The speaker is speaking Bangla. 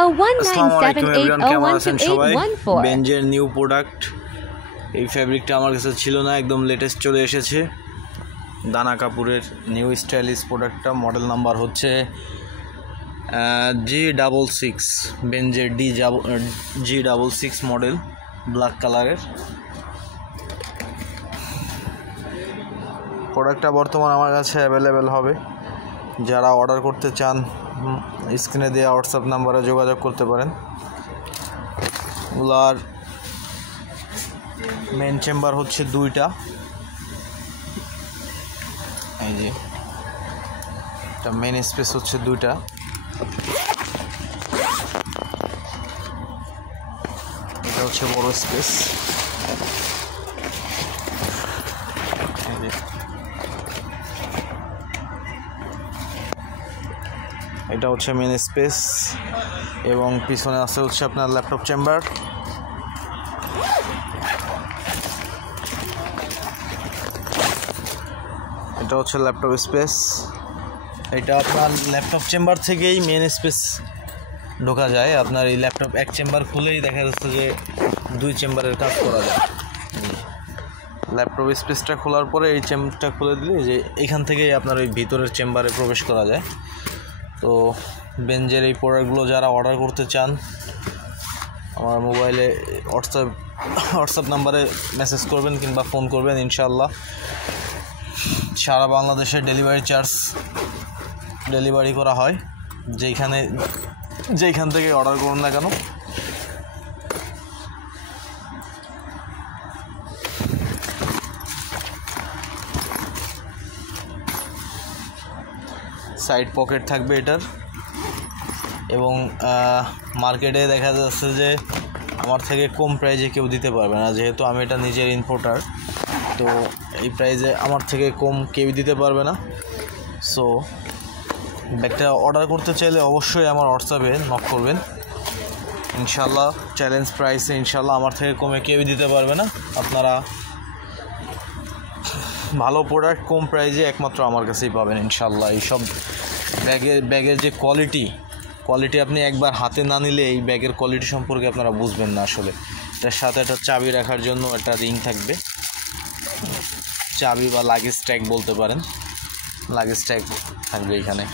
01978012814 বেঞ্জের নিউ প্রোডাক্ট। এই ফ্যাব্রিকটা আমার কাছে ছিল না, একদম লেটেস্ট চলে এসেছে। দানা কাপুরের নিউ স্টাইলিশ প্রোডাক্টটা, মডেল নাম্বার হচ্ছে G66, বেঞ্জের G66 মডেল, ব্ল্যাক কালারের প্রোডাক্টটা বর্তমান আমার কাছে অ্যাভেলেবেল হবে। যারা অর্ডার করতে চান স্ক্রিনে দেওয়া হোয়াটসঅ্যাপ নাম্বারে যোগাযোগ করতে পারেন। ওগুলার মেন চেম্বার হচ্ছে দুইটা, এই যে এটা মেন স্পেস হচ্ছে দুইটা। এটা হচ্ছে বড় স্পেস। এটা হচ্ছে মেন স্পেস এবং পিছনে আছে হচ্ছে আপনার ল্যাপটপ চেম্বার। এটা হচ্ছে ল্যাপটপ স্পেস। এটা আপনার ল্যাপটপ চেম্বার থেকেই মেন স্পেস ঢোকা যায়। আপনার এই ল্যাপটপ এক চেম্বার খুলেই দেখা যাচ্ছে যে দুই চেম্বারের কাজ করা যায়। ল্যাপটপ স্পেসটা খোলার পরে এই চেম্বারটা খুলে দিলে যে এখান থেকেই আপনার ওই ভিতরের চেম্বারে প্রবেশ করা যায়। তো বেঞ্জের এই প্রোডাক্টগুলো যারা অর্ডার করতে চান আমার মোবাইলে হোয়াটসঅ্যাপ নাম্বারে মেসেজ করবেন কিংবা ফোন করবেন। ইনশাআল্লাহ সারা বাংলাদেশে ডেলিভারি করা হয়, যেইখান থেকে অর্ডার করুন না কেন। সাইড পকেট থাকবে এটার, এবং মার্কেটে দেখা যাচ্ছে যে আমার থেকে কম প্রাইজে কেউ দিতে পারবে না, যেহেতু আমি এটা নিজের ইম্পোর্টার। তো এই প্রাইজে আমার থেকে কম কেউ দিতে পারবে না। সো ব্যাগটা অর্ডার করতে চাইলে অবশ্যই আমার হোয়াটসঅ্যাপে নক করবেন। ইনশাল্লাহ চ্যালেঞ্জ প্রাইসে ইনশাল্লাহ আমার থেকে কমে কেউই দিতে পারবে না। আপনারা ভালো প্রোডাক্ট কম প্রাইজে একমাত্র আমার কাছেই পাবেন ইনশাল্লাহ। এইসব ব্যাগের যে কোয়ালিটি আপনি একবার হাতে না নিলে এই ব্যাগের কোয়ালিটি সম্পর্কে আপনারা বুঝবেন না। আসলে এটার সাথে একটা চাবি রাখার জন্য একটা রিং থাকবে, চাবি বা লাগেজ ট্যাগ বলতে পারেন, লাগেজ ট্যাগ থাকবে এখানে।